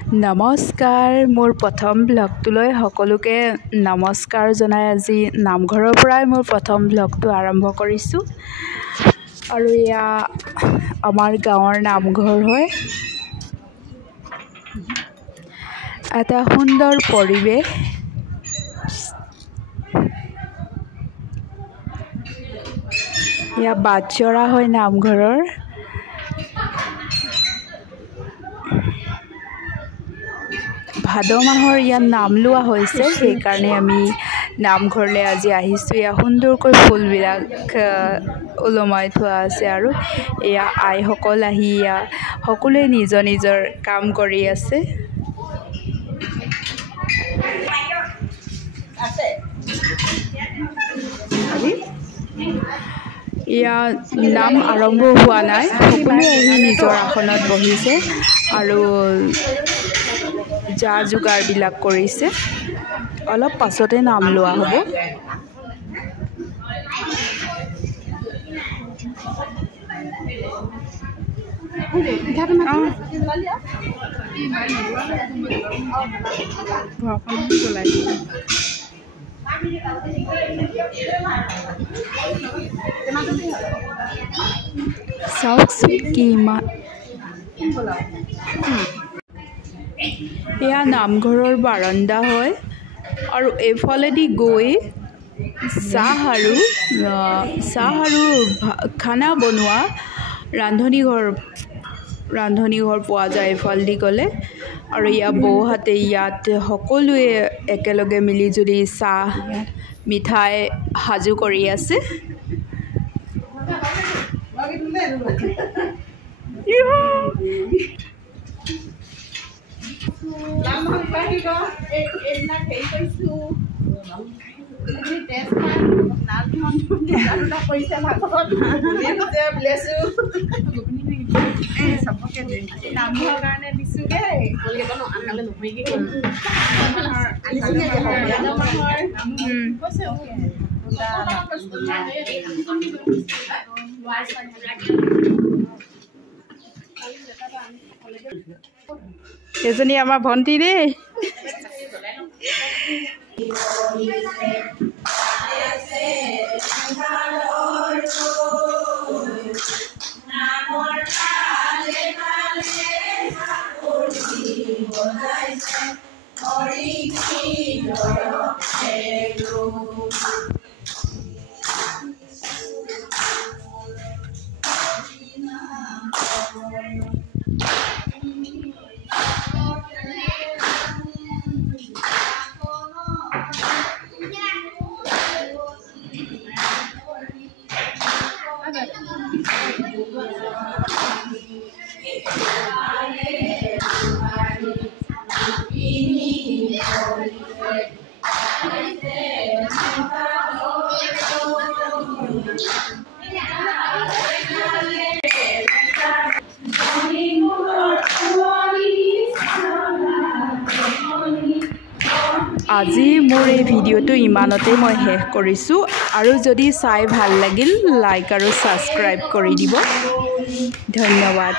নমস্কাৰ মোৰ প্ৰথম ব্লগটোলৈ সকলোকে নমস্কাৰ জনাই আজি নামঘৰৰ পৰাই মোৰ প্ৰথম ব্লগটো আৰম্ভ কৰিছোঁ আৰু এয়া আমাৰ গাঁৱৰ নামঘৰ হয় এটা সুন্দৰ পৰিৱেশ এয়া বাটচৰা হয় নামঘৰৰ ভাদ মাহৰ ইয়াত নাম লোৱা হৈছে সেইকাৰণে আমি নামঘৰলৈ আজি আহিছোঁ এয়া সুন্দৰকৈ ফুলবিলাক ওলমাই থোৱা আছে আৰু এয়া আইসকল আহি এয়া সকলোৱে নিজৰ নিজৰ কাম কৰি আছে এয়া নাম আৰম্ভ হোৱা নাই সকলোৱে আহি নিজৰ আসনত বহিছে আৰু যা যোগাৰবিলাক কৰিছে অলপ পাছতে নাম লোৱা হ'ব চাওকচোন কি ইমান এয়া নামঘৰৰ বাৰাণ্ডা হয় আৰু এইফালেদি গৈ চাহ আৰু খানা বনোৱা ৰান্ধনি ঘৰ পোৱা যায় এইফালেদি গ'লে আৰু ইয়াৰ বৌহাতে ইয়াত সকলোৱে একেলগে মিলিজুলি চাহ মিঠাই সাজু কৰি আছে এজনী আমাৰ ভণ্টি দেই আজি মোৰ এই ভিডিঅ'টো ইমানতে মই শেষ কৰিছোঁ আৰু যদি চাই ভাল লাগিল লাইক আৰু ছাবস্ক্ৰাইব কৰি দিব ধন্যবাদ